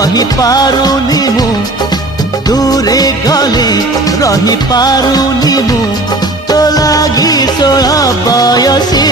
रही पारुनी मु दूरे गले रही पारुनी मु तो लागी 16 बयसी